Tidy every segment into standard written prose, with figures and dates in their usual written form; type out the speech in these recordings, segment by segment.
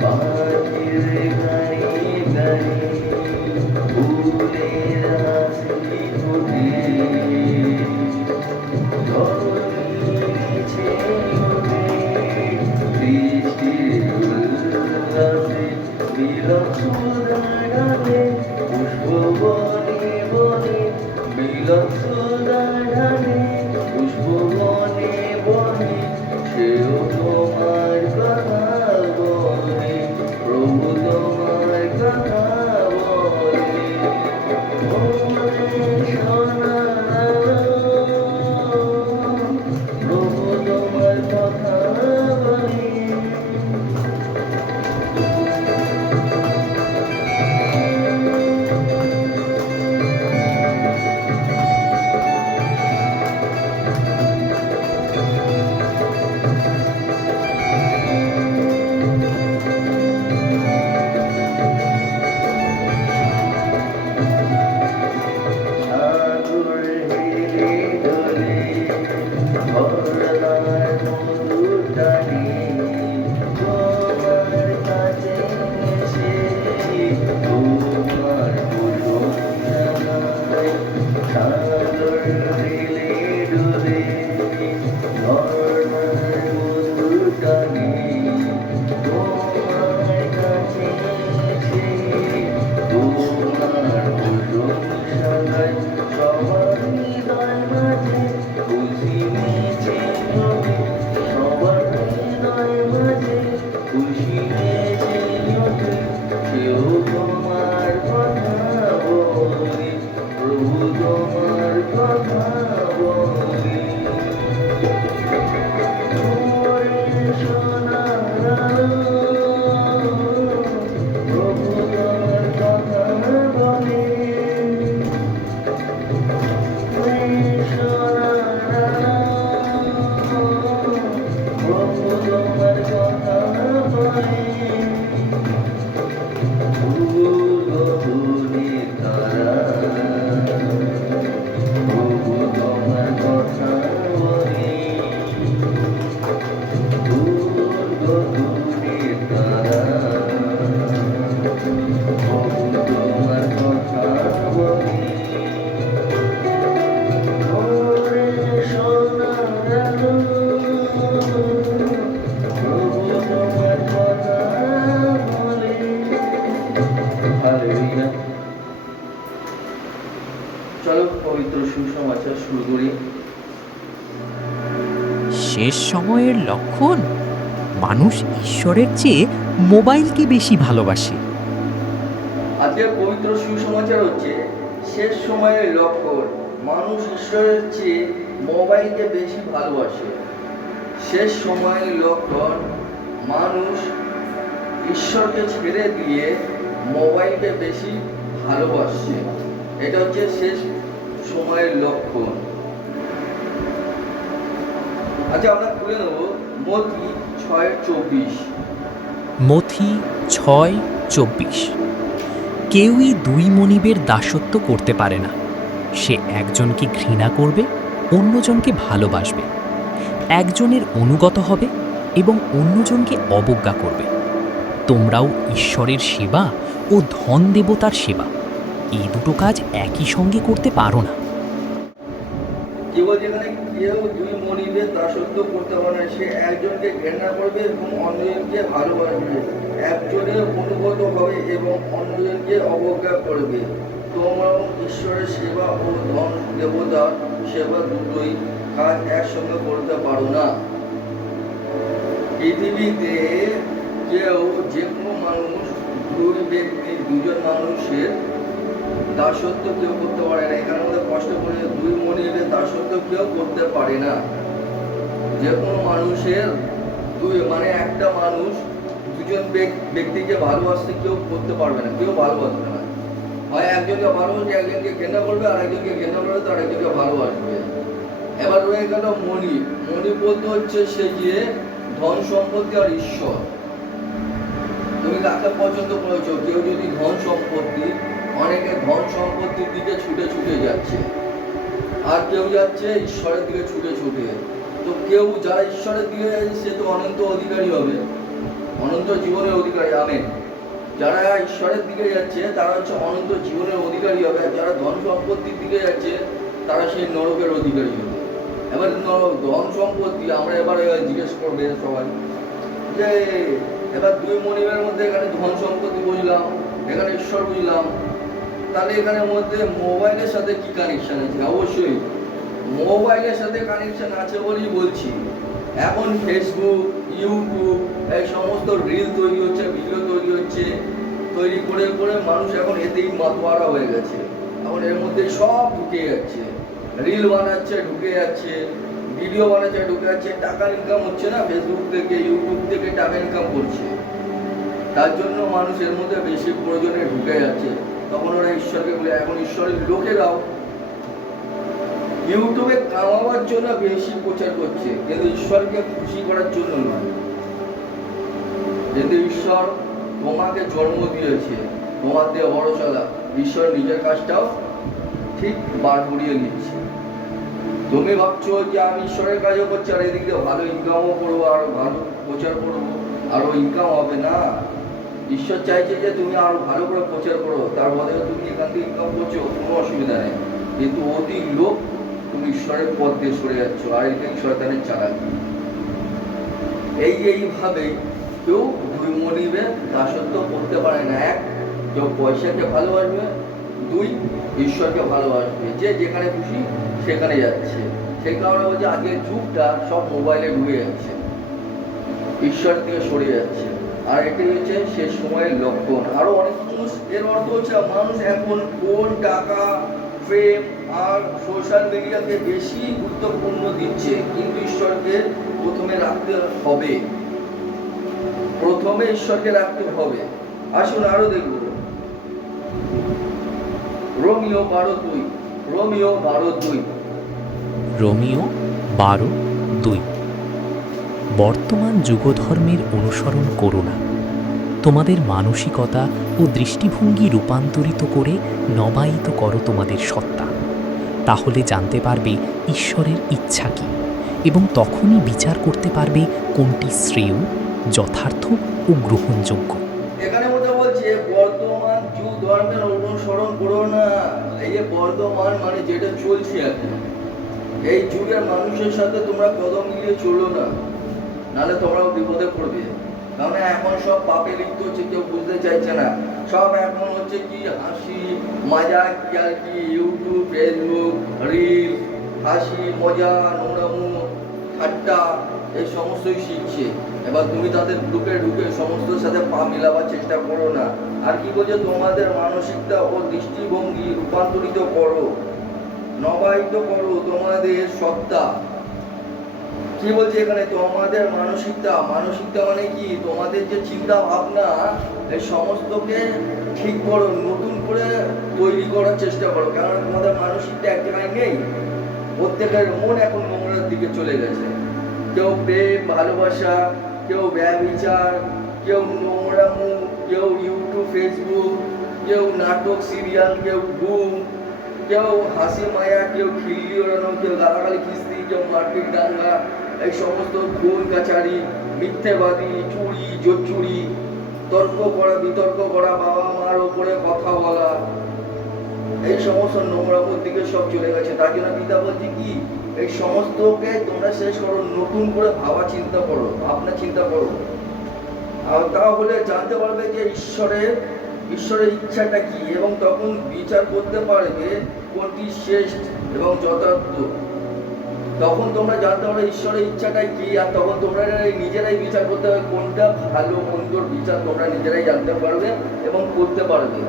পাখির গানে গানে ফুলের হাসি ফুটে জল মিছে ওঠে বৃষ্টির উল্লাসে মিলন সুধা ঢালে পুষ্প বনে বনে মিলন সুধা ঢালে পুষ্প বনে বনে সেও তোমার কথা বলে প্রভু তোমার কথা বলে ওরে সোনা প্রভু তোমার কথা বলে। সাগর হেলে দোলে ঝর্ণার মধুর টানে তোমার কাছে এসেছি তোমার প্রশংসায় সাগর হেলে দোলে ঝর্ণার মধুর টানে তোমার কাছে এসেছি তোমার প্রশংসায় সবার হৃদয় মাঝে খুশি মেছে ওঠে সবার হৃদয় মাঝে খুশি মেছে ওঠে কেউ তোমার কথা বলে প্রভু তোমার কথা বলে ওরে সোনার আলো প্রভু তোমার কথা বলে প্রভু তোমার কথা বলে গগনে তারা প্রভু তোমার কথা বলে গগনে তারা প্রভু তোমার কথা বলে ওরে সোনার আলো প্রভু তোমার কথা বলে। হালেলুয়া। চলো পবিত্র সুসমাচার শুরু করি। শেষ সময়ের লক্ষণ, মানুষ ঈশ্বরের চেয়ে মোবাইলকে বেশি ভালোবাসে। আজকের পবিত্র সুসমাচার হচ্ছে শেষ সময়ের লক্ষণ, মানুষ ঈশ্বরের চেয়ে মোবাইলকে বেশি ভালোবাসে। শেষ সময়ের লক্ষণ, মানুষ ঈশ্বরকে ছেড়ে দিয়ে মোবাইলকে বেশি ভালোবাসছে। এটা হচ্ছে শেষ সময়ের লক্ষণ। আচ্ছা, আমরা খুলে নেব মথি 6:24। মথি 6:24। কেউই দুই মনিবের দাসত্ব করতে পারে না। সে একজনকে ঘৃণা করবে, অন্যজনকে ভালোবাসবে। একজনের অনুগত হবে এবং অন্যজনকে অবজ্ঞা করবে। তোমরাও ঈশ্বরের সেবা ও ধন দেবতার সেবা, এই দুটো কাজ একই সঙ্গে করতে পারো না। কি বলছে এখানে? কেউ দুই মনিবের দাসত্ব করতে পারে না। সে একজনকে ঘৃণা করবে এবং অন্যজনকে ভালোবাসবে। একজনের অনুগত হবে এবং অন্যজনকে অবজ্ঞা করবে। তোমরাও ঈশ্বরের সেবা ও ধন দেবতার সেবা দুটোই কাজ একসঙ্গে করতে পারো না। পৃথিবীতে কেউ যে কোনো মানুষ দুজন মানুষের দাসত্ব কেউ করতে পারে না। এখানে আমাদের কষ্ট করে দুই মনিবের দাসত্ব কেউ করতে পারে না। যে কোনো মানুষের একটা মানুষ দুজন ব্যক্তিকে ভালোবাসতে কেউ করতে পারবে না, কেউ ভালোবাসবে না। হয় একজনকে ভালোবাসবে, একজনকে ঘৃণা করবে, আর একজনকে ঘৃণা করবে তো আরেকজনকে ভালোবাসবে। এবার রয়ে গেল মনিব। মনিব বলতে হচ্ছে সে গিয়ে ধন সম্পত্তি আর ঈশ্বর। তুমি কাকে পছন্দ করেছো? কেউ যদি ধন সম্পত্তি, অনেকে ধন সম্পত্তির দিকে ছুটে ছুটে যাচ্ছে, আর কেউ যাচ্ছে ঈশ্বরের দিকে ছুটে ছুটে। তো কেউ যারা ঈশ্বরের দিকে যাচ্ছে সে তো অনন্ত অধিকারী হবে, অনন্ত জীবনের অধিকারী, আমেন। যারা ঈশ্বরের দিকে যাচ্ছে তারা হচ্ছে অনন্ত জীবনের অধিকারী হবে, আর যারা ধন সম্পত্তির দিকে যাচ্ছে তারা সেই নরকের অধিকারী হবে। এবার ধন সম্পত্তি আমরা এবার জিজ্ঞেস করবে সবাই যে এবার দুই মনিবের মধ্যে এখানে ধন সম্পত্তি বুঝলাম, এখানে ঈশ্বর বুঝলাম, তাহলে এখানের মধ্যে মোবাইলের সাথে কি কানেকশন আছে? অবশ্যই মোবাইলের সাথে কানেকশন আছে বলেই বলছি। এখন ফেসবুক, ইউটিউব, এই সমস্ত রিল তৈরি হচ্ছে, ভিডিও তৈরি হচ্ছে, তৈরি করে করে মানুষ এখন এতেই মাতোয়ারা হয়ে গেছে। এখন এর মধ্যে সব ঢুকে যাচ্ছে, রিল বানাচ্ছে ঢুকে যাচ্ছে, ভিডিও বানাচ্ছে ঢুকে যাচ্ছে, টাকা ইনকাম হচ্ছে না, ফেসবুক থেকে ইউটিউব থেকে টাকা ইনকাম করছে। তার জন্য মানুষ এর মধ্যে বেশি প্রয়োজনে ঢুকে যাচ্ছে। তখন ওরা ঈশ্বরকে বলে, এখন ঈশ্বরের লোকেরাও ইউটিউবে কামাবার জন্য বেশি প্রচার করছে, কিন্তু ঈশ্বরকে খুশি করার জন্য নয়। কিন্তু ঈশ্বর তোমাকে জন্ম দিয়েছে, তোমার দিয়ে ভরসা, ঈশ্বর নিজের কাজটাও ঠিক বার করিয়ে নিচ্ছে। তুমি ভাবছো যে আমি ঈশ্বরের কাজও করছি আর এদিক দিয়ে ভালো ইনকামও করবো, আরো ভালো প্রচার করবো, আরো ইনকাম হবে না। ঈশ্বর চাইছে যে তুমি আরো ভালো করে প্রচার করো, তার বদলে তুমি এখান থেকে ইনকাম করছো, কোনো অসুবিধা নেই। কিন্তু অতি লোক তুমি ঈশ্বরের পথ দিয়ে সরে যাচ্ছ, আর এটাই শয়তানের চালাকি। এইভাবে কেউ দুই মনিবে দাসত্ব করতে পারে না। এক, কেউ পয়সাকে ভালোবাসবে, দুই, ঈশ্বরকে ভালোবাসবে। যে যেখানে খুশি সেখানে যাচ্ছে। সেই কারণে বলছে আগের যুগটা সব মোবাইলে ঢুকে যাচ্ছে, ঈশ্বর থেকে সরে যাচ্ছে। আর এটাই হচ্ছে শেষ সময়ের লক্ষণ। আরো অনেক মানুষ, এর অর্থ হচ্ছে মানুষ এখন ফোন, টাকা, ফেম আর সোশ্যাল মিডিয়াকে বেশি গুরুত্বপূর্ণ দিচ্ছে, কিন্তু ঈশ্বরকে প্রথমে রাখতে হবে। প্রথমে ঈশ্বরকে রাখতে হবে। আসুন আরো দেখব রোমিও 12:2। রোমিও 12:2। রোমিও 12:2। বর্তমান যুগধর্মের অনুসরণ করো না, তোমাদের মানসিকতা ও দৃষ্টিভঙ্গি রূপান্তরিত করে নবায়িত করো তোমাদের সত্তা, তাহলে জানতে পারবে ঈশ্বরের ইচ্ছা কী, এবং তখনই বিচার করতে পারবে কোনটি শ্রেয়, যথার্থ ও গ্রহণযোগ্য। এখানে মধ্যে বলছে বর্তমান যুগ ধর্মের অনুসরণ করো না। এই যে বর্তমান মানে যেটা চলছে এখন, এই যুগের মানুষের সাথে তোমরা কদম মিলিয়ে চলো না, নাহলে তোমরাও বিপদে পড়বে। কারণ এখন সব পাপে লিপ্ত হচ্ছে, কেউ বুঝতে চাইছে না। সব এখন হচ্ছে কি হাসি মজা, কি ইউটিউব, ফেসবুক, রিল, হাসি মজা, নোংরামু, ঠাট্টা, এই সমস্তই শিখছে। এবার তুমি তাদের গ্রুপে ঢুকে সমস্ত সাথে পা মিলাবার চেষ্টা করো না। আর কি বলছে, তোমাদের মানসিকতা ও দৃষ্টিভঙ্গি রূপান্তরিত করো, নবায়িত করো তোমাদের সত্তা। কি বলছে এখানে, তোমাদের মানসিকতা। মানসিকতা মানে কি, তোমাদের যে চিন্তা ভাবনা, এই সমস্তকে ঠিক করো, নতুন করে তৈরি করার চেষ্টা করো। কারণ তোমাদের মানসিকতা এক জায়গায় নেই। প্রত্যেকের মন এখন নোংরার দিকে চলে গেছে। কেউ প্রেম ভালোবাসা, কেউ ব্যভিচার, কেউ নোংরামু, কেউ ইউটিউব ফেসবুক, কেউ নাটক সিরিয়াল, কেউ ঘুম, কেউ হাসি মায়া, কেউ খিল্লি ওড়ানো, কেউ গালাগালি খিস্তি, কেউ মারপিট দাঙ্গা, এই সমস্ত খুন কাচারি, মিথ্যেবাদী, চুরি জোচ্চুরি, তর্ক করা, বিতর্ক করা, বাবা মার ওপরে কথা বলা, এই সমস্ত নোংরামুর দিকে সব চলে গেছে। তার জন্য পিতা বলছে কি, এই সমস্তকে তোমরা শেষ করো, নতুন করে ভাবা চিন্তা করো, ভাবনা চিন্তা করো। আর তাহলে জানতে পারবে যে ঈশ্বরের ইচ্ছাটা কি, এবং তখন বিচার করতে পারবে কোনটি শ্রেষ্ঠ এবং যথার্থ। তখন তোমরা জানতে পারবে ঈশ্বরের ইচ্ছাটা কি, আর তখন তোমরা নিজেরাই বিচার করতে পারবে কোনটা ভালো মন্দর বিচার তোমরা নিজেরাই জানতে পারবে এবং করতে পারবে।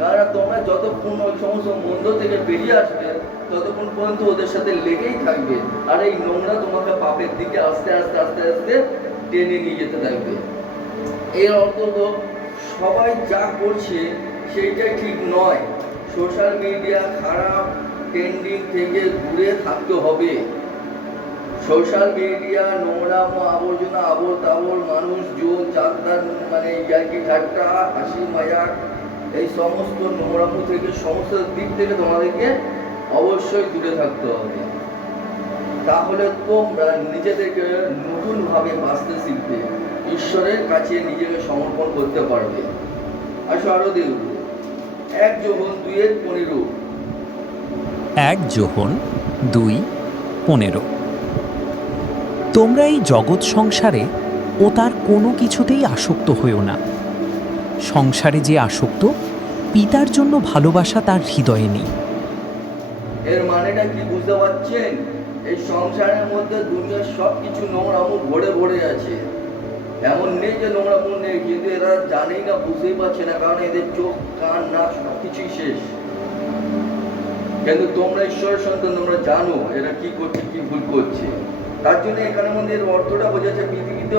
কারণ তোমরা যতক্ষণ ওই সমস্ত মন্দ থেকে বেরিয়ে আসবে, ততক্ষণ পর্যন্ত ওদের সাথে লেগেই থাকবে, আর এই নোংরা তোমাকে পাপের দিকে আস্তে আস্তে আস্তে আস্তে টেনে নিয়ে যেতে থাকবে। এর অর্থ তো সবাই যা করছে সেইটাই ঠিক নয়। সোশ্যাল মিডিয়া খারাপ ট্রেন্ডিং থেকে দূরে থাকতে হবে। সোশ্যাল মিডিয়া নোংরাম, আবর্জনা, আবল তাবল, মানুষ জোর যাত্রা, মানে ইয়ার্কি ঠাট্টা, হাসি মজাক, এই সমস্ত নোংরামু থেকে, সমস্ত দিক থেকে তোমাদেরকে অবশ্যই দূরে থাকতে হবে। তাহলে তোমরা নিজেদেরকে নতুনভাবে বাঁচতে শিখবে, ঈশ্বরের কাছে নিজেকে সমর্পণ করতে পারবে। আসো আরো দেখব 1 যোহন 2:15। 1 যোহন 2:15। তোমরা এই জগৎ সংসারে ও তার কোনো কিছুতেই আসক্ত হইও না। সংসারে যে আসক্ত, পিতার জন্য ভালোবাসা তার হৃদয়ে নেই। এর মানেটা কি বুঝতে পারছেন? এই সংসারের মধ্যে দুনিয়ার সব কিছু নোংরামো ভরে ভরে আছে। এমন নেই যে নোংরামো নেই, কিন্তু এরা জানেই না, বুঝতেই পারছে না, কারণ এদের চোখ কান নাক সব কিছুই শেষ। কিন্তু তোমরা ঈশ্বরের সন্তান, তোমরা জানো এরা কি করছে, কি ভুল করছে। তার জন্য এখানে মধ্যে এর অর্থটা বোঝাচ্ছে পৃথিবীতে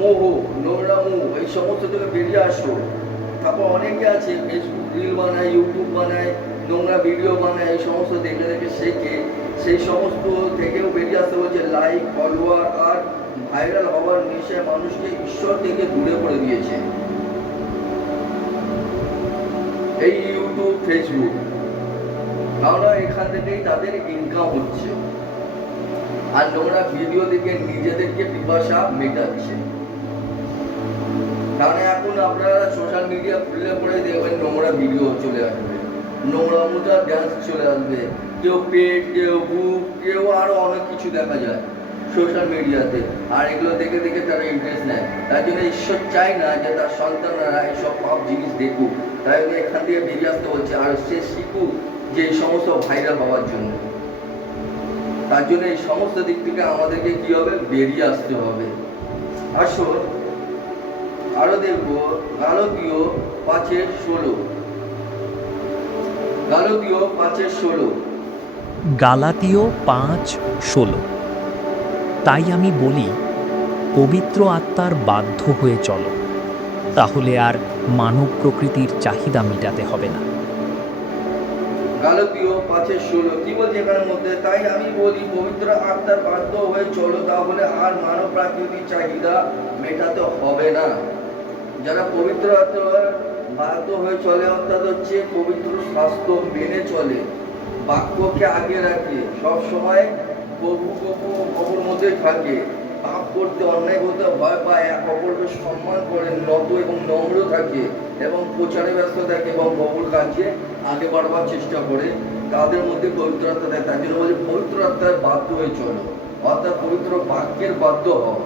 মোহ, নোংরামো এই সমস্ত থেকে বেরিয়ে আসো। তারপর অনেকে আছে ফেসবুক রিল বানায়, ইউটিউব বানায়, নোংরা ভিডিও বানায়, এই সমস্ত দেখে দেখে শেখে। সেই সমস্ত থেকেও বেরিয়ে আসতে বলছে। লাইক, ফলোয়ার আর ভাইরাল হওয়ার নেশায় মানুষকে ঈশ্বর থেকে দূরে করে দিয়েছে এই ইউটিউব, ফেসবুক। কারণ এখান থেকেই তাদের ইনকাম হচ্ছে, আর নোংরা ভিডিও দেখে নিজেদেরকে পিপাসা মেটাচ্ছে। কারণ এখন আপনারা সোশ্যাল মিডিয়া খুললে পরে দেখবেন নোংরা ভিডিও চলে আসবে, নোংরা মোটা ডান্স চলে আসবে, কেউ পেট, কেউ বুক, কেউ আরো অনেক কিছু দেখা যায় সোশ্যাল মিডিয়াতে। আর এগুলো দেখে দেখে তারা ইন্টারেস্ট নেয়। তাই জন্য ঈশ্বর চায় না যে তার সন্তানরা এইসব পাপ জিনিস দেখুক। তাই জন্য এখান থেকে বেরিয়ে আসতে হচ্ছে, আর সে শিখুক যে এই সমস্ত ভাইরাল হওয়ার জন্য। তার জন্য এই সমস্ত দিক থেকে আমাদেরকে কি হবে, বেরিয়ে আসতে হবে। আসুন আরো দেখবো গালাতীয় 5:16। গালাতীয় 5:16। গালাতীয় 5:16। তাই আমি বলি, পবিত্র আত্মার বাধ্য হয়ে চলো, তাহলে আর মানব প্রকৃতির চাহিদা মেটাতে হবে না। গালাতীয় 5:16 কি বলছে এখানের মধ্যে? তাই আমি বলি, পবিত্র আত্মার বাধ্য হয়ে চলো, তাহলে আর মানব প্রাকৃতিক চাহিদা মেটাতে হবে না। যারা পবিত্র আত্মার বাধ্য হয়ে চলে, অর্থাৎ হচ্ছে পবিত্র শাস্ত্র মেনে চলে, বাক্যকে আগে রাখে, সব সময় প্রভুর মধ্যে থাকে, পাপ করতে, অন্যায় করতে ভয় পায়, এক অপরকে সম্মান করে, নত এবং নম্র থাকে, এবং প্রচারে ব্যস্ত থাকে, এবং প্রভুর কাছে আগে বাড়বার চেষ্টা করে, তাদের মধ্যে পবিত্র আত্মা থাকে। তার জন্য বলে পবিত্র আত্মার বাধ্য হয়ে চলো, অর্থাৎ পবিত্র বাক্যের বাধ্য হও।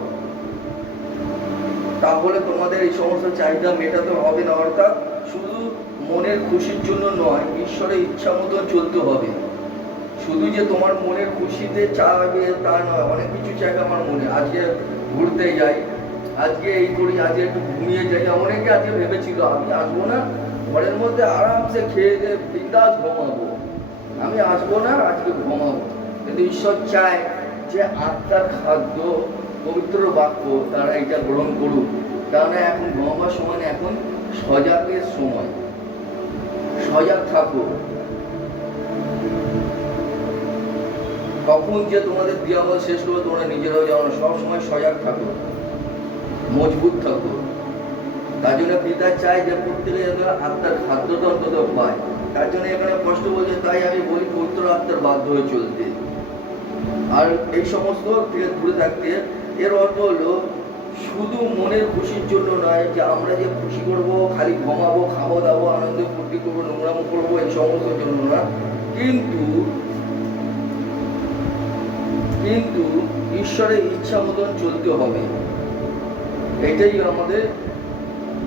তাহলে তোমাদের এই সমস্ত চাহিদা মেটাতে হবে না। অর্থাৎ শুধু মনের খুশির জন্য নয়, ঈশ্বরের ইচ্ছা মতো চলতে হবে। শুধু যে তোমার মনের খুশিতে চাইবে তা নয়, অনেক কিছু চাইবে আমার মনে। আজকে ঘুরতে যাই, আজকে এই করি, আজকে একটু ঘুমিয়ে যাই। অনেকে আজকে ভেবেছিল আমি আসবো না, ঘরের মধ্যে আরামসে খেয়ে দিয়ে বিন্দাস ঘুমাবো, আমি আসবো না, আজকে ঘুমাবো। কিন্তু ঈশ্বর চায় যে আত্মার খাদ্য, পবিত্র বাক্য, তারা এটা গ্রহণ করুক। কারণ এখন ঘুমাবার সময়, এখন সজাগের সময়, সজাগ থাকো। কখন যে তোমাদের দিয়াবল শেষ করবে তোমরা নিজেরাও জানো না। সবসময় সজাগ থাকো, মজবুত থাকো। তার জন্য পিতা চাই যে প্রত্যেকে যেন আত্মার খাদ্যটা অন্তত পায়। তার জন্য এখানে কষ্ট বলছে, তাই আমি বলি পবিত্র আত্মার বাধ্য হয়ে চলতে, আর এই সমস্ত থেকে দূরে থাকতে। এর অর্থ হলো শুধু মনের খুশির জন্য নয়, যে আমরা যে খুশি করবো, খালি ঘুমাবো, খাবো দাবো, আনন্দ ফুর্তি করবো, নোংরামো করবো, এই সমস্ত জন্য না। কিন্তু ঈশ্বরের ইচ্ছা মতন চলতে হবে, এটাই আমাদের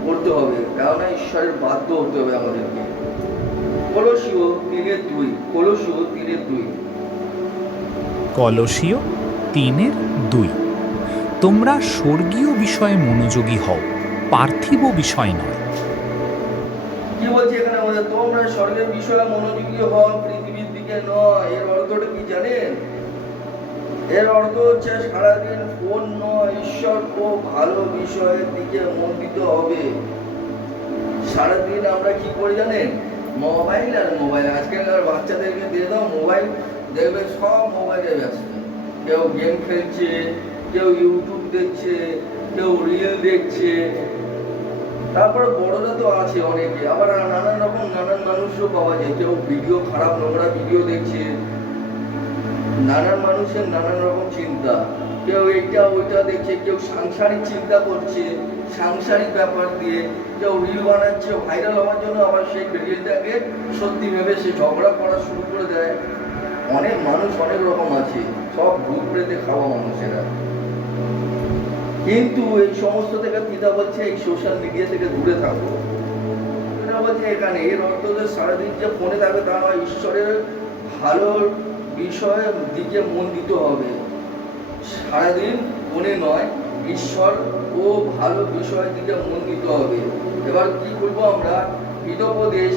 করতে হবে। কেননা ঈশ্বরের বাধ্য হতে হবে আমাদেরকে। কলসীয় 3:2। কলসীয় 3:2। কলসীয় 3:2। তোমরা স্বর্গীয় বিষয়ে মনোযোগী হও, পার্থিব বিষয় নয়। কি বলছে এখানে আমাদের? তোমরা স্বর্গের বিষয়ে মনোযোগী হও, পৃথিবীর দিকে নয়। এর অর্থটা কি জানেন? এর অর্থ হচ্ছে সারাদিন ফোন নয়, ঈশ্বর ও ভালো বিষয়ের দিকে মন দিতে হবে। সারাদিন আমরা কি করি জানেন? মোবাইল আর মোবাইল। আজকালকার বাচ্চাদেরকে দিয়ে দাও মোবাইল, দেখবে সব মোবাইলে ব্যস্ত। কেউ গেম খেলছে, কেউ ইউটিউব দেখছে, কেউ রিল দেখছে। তারপরে বড়রা তো আছে অনেকে, আবার নানান মানুষও পাওয়া যায়। কেউ ভিডিও, খারাপ নোংরা ভিডিও দেখছে। নানান মানুষের নানান রকম চিন্তা। কেউ এইটা ওইটা দেখছে, কেউ সাংসারিক চিন্তা করছে, সাংসারিক ব্যাপার দিয়ে কেউ রিল বানাচ্ছে ভাইরাল হওয়ার জন্য, আবার সেই রিলটাকে সত্যি ভেবে সে ঝগড়া করা শুরু করে দেয়। অনেক মানুষ অনেক রকম আছে, সব ভূত প্রেতে খাওয়া মানুষেরা। কিন্তু এই সমস্ত থেকে পিতা বলছে এই সোশ্যাল মিডিয়া থেকে দূরে থাকো। পিতা বলছে এখানে এর অর্থ যে সারাদিন যে ফোনে থাকবে তা নয়, ঈশ্বরের ভালো বিষয়ের দিকে মন দিতে হবে। সারাদিন ফোনে নয়, ঈশ্বর ও ভালো বিষয়ের দিকে মন দিতে হবে। এবার কি করবো আমরা? হিতোপদেশ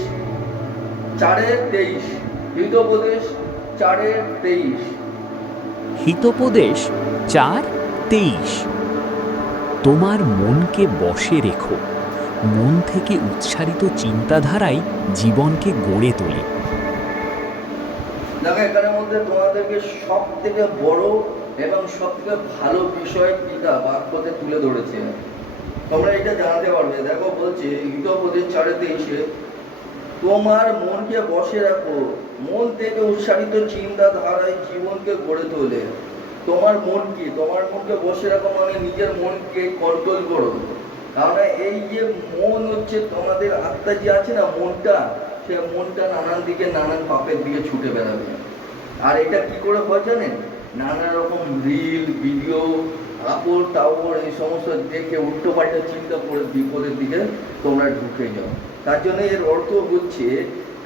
4:23, হিতোপদেশ 4:23। হিতোপদেশ 4:23। তোমার মনকে বশে রেখো, মন থেকে উচ্চারিত চিন্তাধারাই জীবনকে গড়ে তোলে। দেখো এখানের মধ্যে তোমাদেরকে সব থেকে বড় এবং সব থেকে ভালো বিষয় পিতা বাক্যতে তুলে ধরেছে, তোমরা এটা জানাতে পারবে। দেখো বলছে হিতোপদেশ 4:23, তোমার মনকে বশে রাখো, মন থেকে উচ্চারিত চিন্তাধারায় জীবনকে গড়ে তোলে। তোমার মন কি? তোমার মনকে বসে রাখো মানে নিজের মনকে কন্ট্রোল করো। কারণ এই যে মন হচ্ছে তোমাদের আত্মা যে আছে না, মনটা, সে মনটা নানান দিকে নানান পাপের দিকে ছুটে বেড়াবে। আর এটা কি করে হয় জানেন? নানা রকম রিল ভিডিও আপড় তাপড় এই সমস্ত দেখে উল্টো পাল্টা চিন্তা করে বিপদের দিকে তোমরা ঢুকে যাও। তার জন্য এর অর্থ হচ্ছে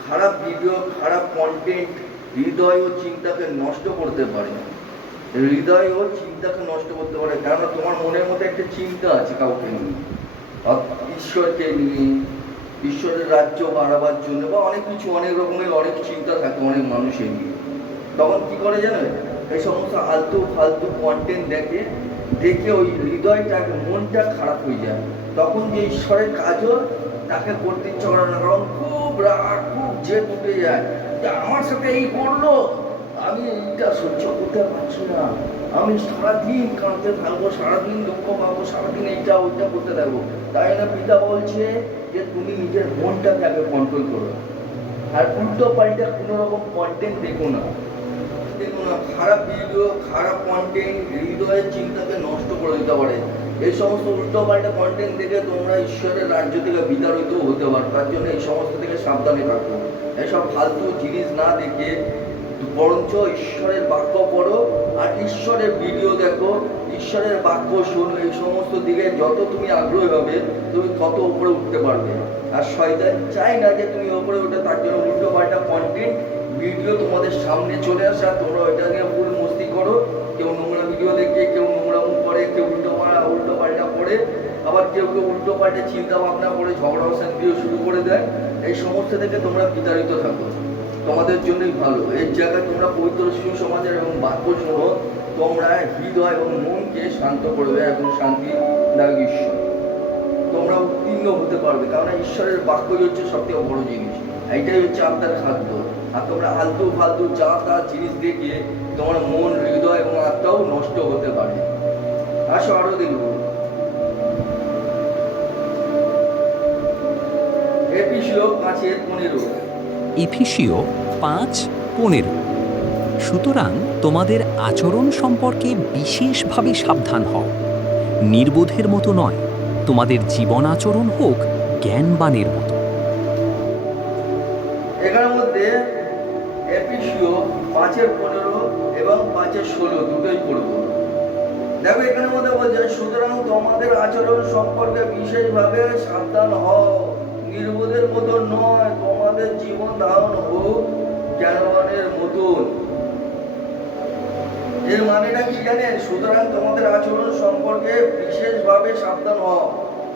খারাপ ভিডিও, খারাপ কন্টেন্ট হৃদয় ও চিন্তাকে নষ্ট করতে পারে। হৃদয় ও চিন্তাকে নষ্ট করতে পারে, কারণ তোমার মনের মধ্যে একটা চিন্তা আছে কাউকে নিয়ে, ঈশ্বরকে নিয়ে, ঈশ্বরের রাজ্য বাড়াবার জন্য, বা অনেক কিছু, অনেক রকমের অনেক চিন্তা থাকে অনেক মানুষের নিয়ে। তখন কি করে জানেন? এই সমস্ত আলতু ফালতু কন্টেন্ট দেখে দেখে ওই হৃদয়টাকে, মনটা খারাপ হয়ে যায়। তখন যে ঈশ্বরের কাজও তাকে করতে ইচ্ছা করে না, কারণ খুব রাগ, খুব জেদ উঠে যায় যে আমার সাথে এই করলো, আমি এইটা সহ্য করতে পারছি না, আমি সারাদিন কাঁদতে থাকবো, সারাদিন দুঃখ পাবো, সারাদিন এইটা ওইটা করতে থাকবো। তাই না পিতা বলছে যে তুমি নিজের মনটাকে আগে কন্ট্রোল করো, আর উল্টো পাল্টা কোনো রকম কন্টেন্ট দেখো না। খারাপ ভিডিও, খারাপ কন্টেন্ট হৃদয়ের চিন্তাকে নষ্ট করে দিতে পারে। এই সমস্ত উল্টো পাল্টা কন্টেন্ট দেখে তোমরা ঈশ্বরের রাজ্য থেকে বিতাড়িত হতে পারো। তার জন্য এই সমস্ত থেকে সাবধানে থাকো। এসব ফালতু জিনিস না দেখে বরঞ্চ ঈশ্বরের বাক্য পড়ো আর ঈশ্বরের ভিডিও দেখো, ঈশ্বরের বাক্য শোনো। এই সমস্ত দিকে যত তুমি আগ্রহী হবে তুমি তত উপরে উঠতে পারবে। আর শয়তান চায় না যে তুমি উপরে উঠে, তার জন্য উল্টো পাল্টা কন্টেন্ট ভিডিও তোমাদের সামনে চলে আসে আর তোমরা ওইটা নিয়ে ফুল মস্তি করো। কেউ নোংরা ভিডিও দেখে, কেউ নোংরা মুখ করে, কেউ উল্টো পাল্টা পড়ে, আবার কেউ কেউ উল্টো পাল্টা চিন্তা ভাবনা করে ঝগড়া অশান্তিও শুরু করে দেয়। এই সমস্ত থেকে তোমরা বিতাড়িত থাকো, তোমাদের জন্যই ভালো। এর জায়গায় তোমরা পবিত্র সুসমাচার এবং বাক্য শোনো, তোমরা হৃদয় এবং মনকে শান্ত করবে এবং শান্তি দায়ক ঈশ্বর তোমরা উত্তীর্ণ হতে পারবে। কারণ ঈশ্বরের বাক্যই হচ্ছে সবথেকে বড় জিনিস, এইটাই হচ্ছে আপনার খাদ্য। আর তোমরা আলতু ফালতু যা তা জিনিস দেখে তোমার মন, হৃদয় এবং আত্মাও নষ্ট হতে পারে। আসো আরো দেখব এফেসীয় 5:15। ইফিসীয় 5:15। সুতরাং তোমাদের আচরণ সম্পর্কে বিশেষভাবে সাবধান হও, নির্বোধের মতো নয়, তোমাদের জীবন আচরণ হোক জ্ঞানবানের মতো। এখানের মধ্যে এফেসীয় 5:15 এবং 5:16 দুটোই পড়ব। দেখো এখানের মধ্যে বলছে সুতরাং তোমাদের আচরণ সম্পর্কে বিশেষভাবে সাবধান হও, নির্বোধের মতো নয়, তোমাদের জীবন ধারণ হোক জ্ঞানবানের মতন। এর মানেটা কি জানেন? সুতরাং তোমাদের আচরণ সম্পর্কে বিশেষভাবে সাবধান হও,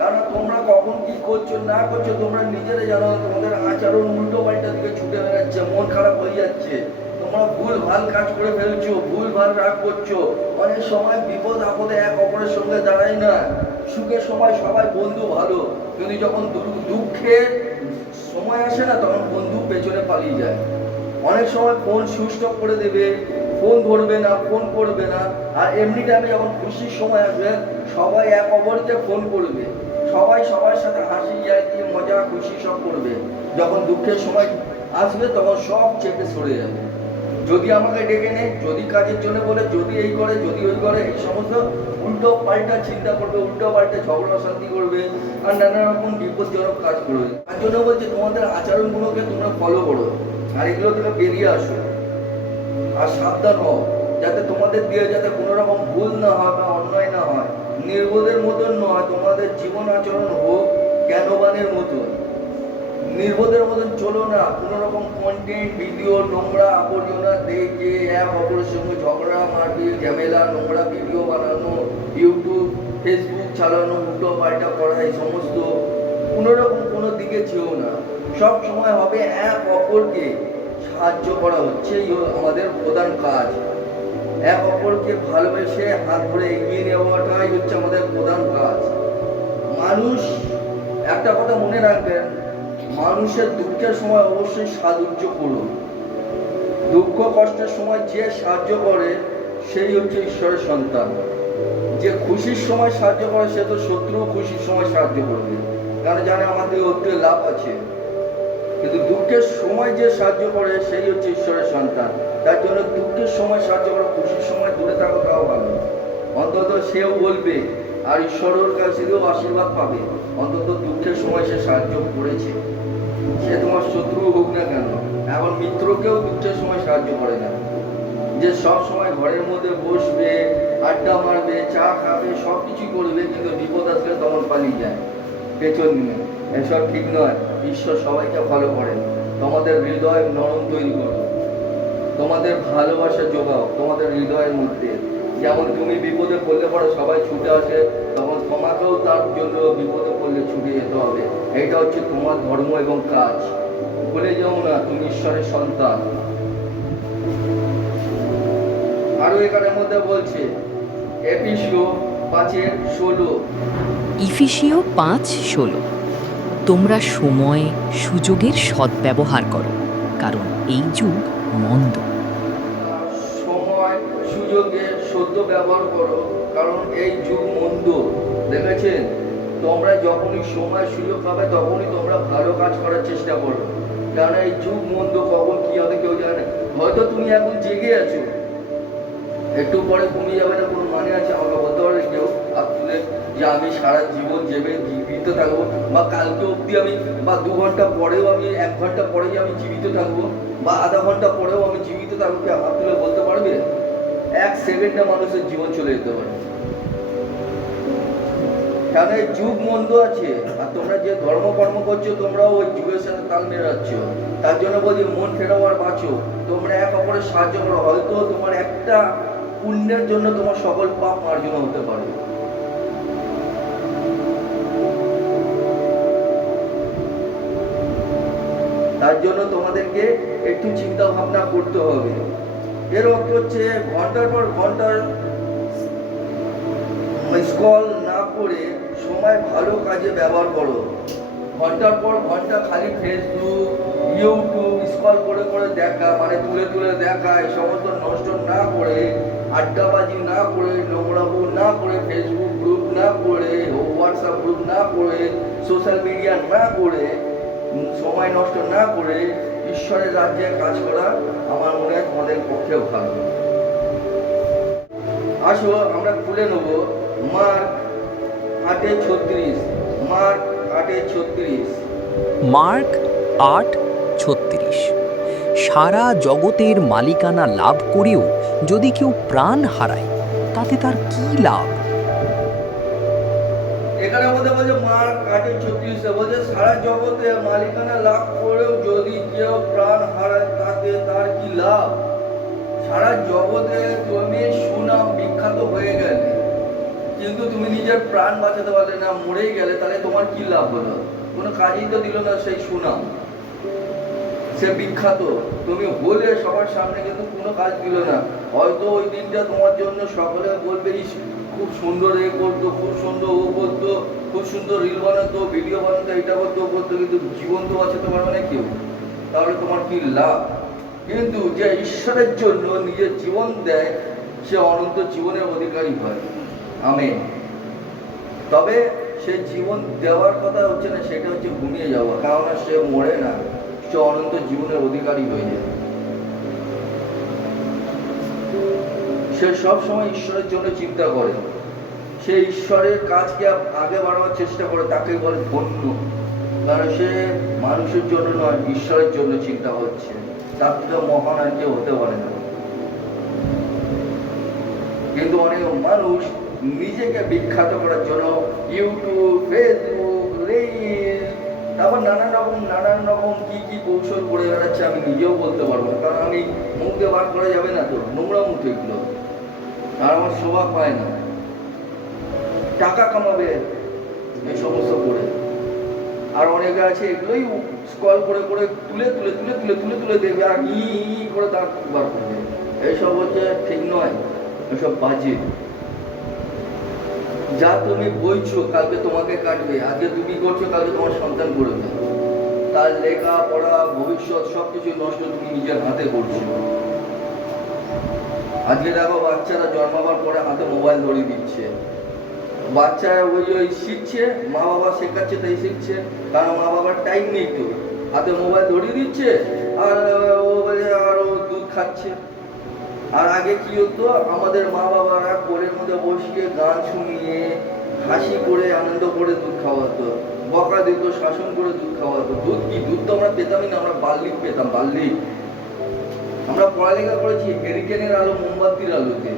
কারণ তোমরা কখন কি করছো না করছো তোমরা নিজেরা জানো। তোমাদের আচরণ উল্টো পাল্টা দিকে ছুটে বেড়াচ্ছে, মন খারাপ হয়ে যাচ্ছে, তোমরা ভুল ভাল কাজ করে ফেলছো, ভুল ভাল রাগ করছো। অনেক সময় বিপদ আপদে এক অপরের সঙ্গে দাঁড়ায় না, সুখের সময় সবাই বন্ধু ভালো, কিন্তু যখন দুঃখের সময় আসে না তখন বন্ধু পেছনে পালিয়ে যায়। অনেক সময় ফোন সুইচ অফ করে দেবে, ফোন ধরবে না, ফোন করবে না। আর এমনি টাইমে যখন খুশির সময় আসবে সবাই এক অপরকে ফোন করবে, সবাই সবার সাথে হাসি ইয়ার্কি মজা খুশি সব করবে। যখন দুঃখের সময় আসবে তখন সব চেপে সরে যাবে। যদি আমাকে ডেকে নেয়, যদি কাজের জন্য বলে, যদি এই করে, যদি ওই করে, এই সমস্ত উল্টো পাল্টা চিন্তা করবে, উল্টো পাল্টা ঝগড়া শান্তি করবে আর নানা রকম বিপজ্জনক কাজ করবে। তার জন্য বলছে তোমাদের আচরণগুলোকে তোমরা ফলো করো আর এগুলো থেকে বেরিয়ে আসো আর সাবধান হও, যাতে তোমাদের দিয়ে যাতে কোনো রকম ভুল না হয় বা অন্যায় না হয়। নির্বোধের মতন নয়, তোমাদের জীবন আচরণ হোক জ্ঞানবানের মতন। নির্বোধের মতন চলো না, কোনো রকম কন্টেন্ট ভিডিও নোংরা আবর্জনা দেখে এক অপরের সঙ্গে ঝগড়া মারপিট ঝামেলা নোংরা ভিডিও বানানো, ইউটিউব ফেসবুক চালানো, উল্টো পাল্টা করা, এই সমস্ত কোনো রকম কোনো দিকে যেও না। সব সময় হবে এক অপরকে সাহায্য করা, হচ্ছেই আমাদের প্রধান কাজ। এক অপরকে ভালোবেসে হাত ধরে এগিয়ে নেওয়াটাই হচ্ছে আমাদের প্রধান কাজ। মানুষ, একটা কথা মনে রাখবেন, মানুষের দুঃখের সময় অবশ্যই সাহায্য করুন। দুঃখ কষ্টের সময় যে সাহায্য করে সেই হচ্ছে ঈশ্বরের সন্তান। যে খুশির সময় সাহায্য করে সে তো শত্রু খুশির সময় সাহায্য করবে, কারণ জানে আমাদের ওতে লাভ আছে। কিন্তু দুঃখের সময় যে সাহায্য করে সেই হচ্ছে ঈশ্বরের সন্তান। তার জন্য দুঃখের সময় সাহায্য করো, খুশির সময় দূরে থাকো, তাও ভালো। অন্তত সেও বলবে আর ঈশ্বরের কাছে দিয়েও আশীর্বাদ পাবে, অন্তত দুঃখের সময় সে সাহায্য করেছে। সে তোমার শত্রু হোক না কেন, এখন মিত্রকেও দুঃখের সময় সাহায্য করে না। যে সব সময় ঘরের মধ্যে বসবে, আড্ডা মারবে, চা খাবে, সব কিছু করবে, কিন্তু বিপদ আসলে তখন পালিয়ে যায় পেছন নিয়ে। এসব ঠিক নয়। ঈশ্বর সবাইকে ফলো করেন। তোমাদের হৃদয় নরম তৈরি করো, তোমাদের ভালোবাসা যোগাও তোমাদের হৃদয়ের মধ্যে। যেমন তুমি বিপদে পড়লে পরে সবাই ছুটে আসে, তখন তোমাকেও তার জন্য বিপদে পড়লে ছুটে যেতে হবে। এইটা হচ্ছে তোমার ধর্ম এবং কাজ। ভুলে যাও না তুমি ঈশ্বরের সন্তান। আরো এখানের মধ্যে বলছে এফেসীয় 5:16। ইফিসীয় 5:16, তোমরা সময় সুযোগের সদ্ব্যবহার করো, কারণ এই যুগ মন্দ। সময় সুযোগে সদ্য ব্যবহার করো, কারণ এই যুগ মন্দ। দেখেছেন, তোমরা যখনই সময় সুযোগ পাবে তখনই তোমরা ভালো কাজ করার চেষ্টা করো, কারণ এই যুগ মন্দ, কখন কি হবে কেউ জানে। হয়তো তুমি এখন জেগে আছো, একটু পরে ঘুমিয়ে যাবে না, কোনো মানে আছে? আমাকে বলতে পারবে কেউ আর তুলে যে আমি সারা জীবন জীবিত থাকবো, বা কালকে অবধি আমি, বা 2 ঘন্টা পরেও আমি, 1 ঘন্টা পরেই আমি জীবিত থাকবো, বা আধা ঘন্টা পরেও আমি জীবিত থাকবো? কি হাত তুলে বলতে পারবে? 1 সেকেন্ডে মানুষের জীবন চলে যেতে পারে। কারণ এই যুগ মন্দ আছে, আর তোমরা যে ধর্মকর্ম করছো তোমরাও ওই যুগের সাথে তাল মেলাচ্ছ। তার জন্য বলি মন ফেরাও আর বাঁচো। তোমরা এক অপরের সাহায্য করো, হয়তো তোমার একটা পুণ্যের জন্য তোমার সকল পাপ মার্জনা হতে পারে। তার জন্য তোমাদেরকে একটু চিন্তা ভাবনা করতে হবে। এর অর্থ হচ্ছে ঘন্টার পর ঘন্টা স্ক্রল না করে সময় ভালো কাজে ব্যবহার করো। ঘন্টার পর ঘন্টা খালি ফেসবুক ইউটিউব স্ক্রল করে করে দেখা, মানে তুলে তুলে দেখা, এই সমস্ত নষ্ট না করে, আড্ডাবাজি না করে, নোংরামো না করে, ফেসবুক গ্রুপ না করে, হোয়াটসঅ্যাপ গ্রুপ না করে, সোশ্যাল মিডিয়া না করে, সময় নষ্ট না করে ঈশ্বরের রাজ্যে কাজ করা আমার মনে হয় তোমাদের পক্ষেও ভালো। আসো আমরা খুলে নেব মার্ক 8:36। মার্ক 8:36। মার্ক 8:36, সারা জগতের মালিকানা লাভ করেও যদি কেউ প্রাণ হারায় তাতে তার কি লাভ? এখানে মধ্যে বলছে মার্ক 8:36 বলছে সারা জগতে মালিকানা লাভ করেও যদি কেউ প্রাণ হারায় তাতে তার কি লাভ? সারা জগতে তুমি সুনাম বিখ্যাত হয়ে গেলে, কিন্তু তুমি নিজের প্রাণ বাঁচাতে পারলে না, মরেই গেলে, তাহলে তোমার কি লাভ হলো? কোনো কাজই তো দিল না সেই সুনাম। সে বিখ্যাত তুমি হলে সবার সামনে, কিন্তু কোনো কাজ দিল না। হয়তো ওই দিনটা তোমার জন্য সকলে বলবে খুব সুন্দর এ করতো, খুব সুন্দর ও করতো, খুব সুন্দর রিল বানাতো, ভিডিও বানাতো, এটা করতো ও করতো, কিন্তু জীবন তো বাঁচাতে পারবে না কেউ। তাহলে তোমার কি লাভ? কিন্তু যে ঈশ্বরের জন্য নিজের জীবন দেয় সে অনন্ত জীবনের অধিকারী হয়। আমেন। তবে সে জীবন দেওয়ার কথা হচ্ছে না, সেটা হচ্ছে ঘুমিয়ে যাওয়া, কারণ সে মরে না, সে অনন্ত জীবনের অধিকারী হয়ে যায়। সে সব সময় ঈশ্বরের জন্য চিন্তা করে, সে ঈশ্বরের কাজকে আগে বাড়াবার চেষ্টা করে, তাকে বলে ধন্য। কারণ সে মানুষের জন্য নয়, ঈশ্বরের জন্য চিন্তা হচ্ছে। তার থেকে মহান আর কেউ হতে পারে না। কিন্তু অনেক মানুষ নিজেকে বিখ্যাত করার জন্য ইউটিউব, ফেসবুক, রিল, তারপর নানান রকম কি কৌশল করে বেড়াচ্ছে, আমি নিজেও বলতে পারবো না। কারণ আমি মুখ দিয়ে বার করা যাবে না, তো নোংরা মুখ এগুলো, আর আমার শোভা পায় না। টাকা কামাবে এই সমস্ত করে, আর অনেকে আছে এগুলোই স্ক্রল করে তুলে দেখবে, আর করে তার বার করবে। এইসব হচ্ছে ঠিক নয়, এসব বাজে। যা তুমি বইছো কালকে তোমাকে কাটবে। আজকে তুমি করছো, কালকে তোমার সন্তান করবে। তার লেখা পড়া, ভবিষ্যৎ সবকিছু নষ্ট তুমি নিজের হাতে করছো। আজকে দেখো বাচ্চারা জন্মাবার পরে হাতে মোবাইল ধরিয়ে দিচ্ছে। বাচ্চারা ওই শিখছে, মা বাবা শেখাচ্ছে তাই শিখছে। কারণ মা বাবার টাইম নেই, তো হাতে মোবাইল ধরিয়ে দিচ্ছে, আর ও দুধ খাচ্ছে। আর আগে কি হতো, আমাদের মা বাবারা কোলের মধ্যে বসিয়ে গান শুনিয়ে হাসি করে আনন্দ করে দুধ খাওয়াতো, বকা দিত, শাসন করে দুধ খাওয়াতো। দুধ তো আমরা পেতামই না, আমরা বার্লি পেতাম, বার্লি। আমরা পড়ালেখা করেছি হেরিকেনের আলো, মোমবাতির আলোতে।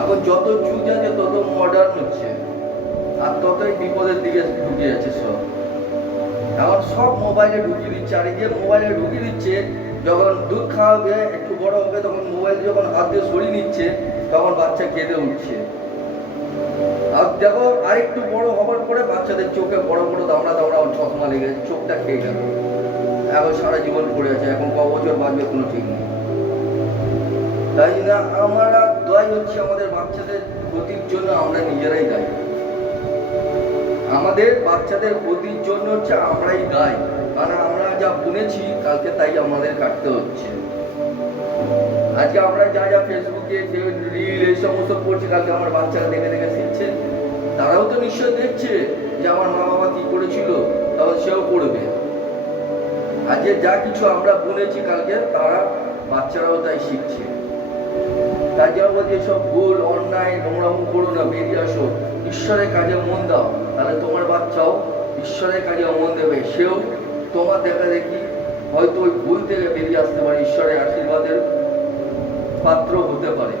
এখন যত যুগ যাচ্ছে তত মডার্ন হচ্ছে, আর ততই বিপদের দিকে ঢুকে যাচ্ছে সব। এখন সব মোবাইলে ঢুকিয়ে দিচ্ছে, আর যে মোবাইলে ঢুকিয়ে দিচ্ছে, যখন দুধ খাওয়াবে একটু বড় হবে, তখন মোবাইল যখন হাত দিয়ে সরিয়ে নিচ্ছে, তখন বাচ্চা কেঁদে উঠছে। আর দেখো আরেকটু বড় হবার পরে বাচ্চাদের চোখে বড় দামড়া চশমা লেগে গেছে, চোখটা খেয়ে গেল। এখন সারা জীবন পড়ে আছে, এখন ক বছর বাঁচবে কোনো ঠিক নেই। তাই না আমরা দায়ী হচ্ছে আমাদের বাচ্চাদের ক্ষতির জন্য, আমরা নিজেরাই দায়ী। আমাদের বাচ্চাদের ক্ষতির জন্য হচ্ছে আমরাই দায়ী। কারণ আমরা যা বুনেছি কালকে তাই আমাদের কাটতে হচ্ছে। আজকে আমরা যা ফেসবুকে রিল এই সমস্ত করছি, কালকে আমার বাচ্চারা দেখে শিখছে। তারাও তো নিশ্চয় দেখছে যে আমার মা বাবা কি করেছিল, তাহলে সেও করবে। আজকে যা কিছু আমরা বুনেছি কালকে তারা বাচ্চারাও তাই শিখছে। তাই জন্য বলছি, সব ভুল অন্যায় নোংরামো করো না, বেরিয়ে আসো, ঈশ্বরের কাজে মন দাও। তাহলে তোমার বাচ্চাও ঈশ্বরের কাজে মন দেবে, সেও তোমার দেখা দেখি হয়তো ওই ভুল থেকে বেরিয়ে আসতে পারে, ঈশ্বরের আশীর্বাদের পাত্র হতে পারে,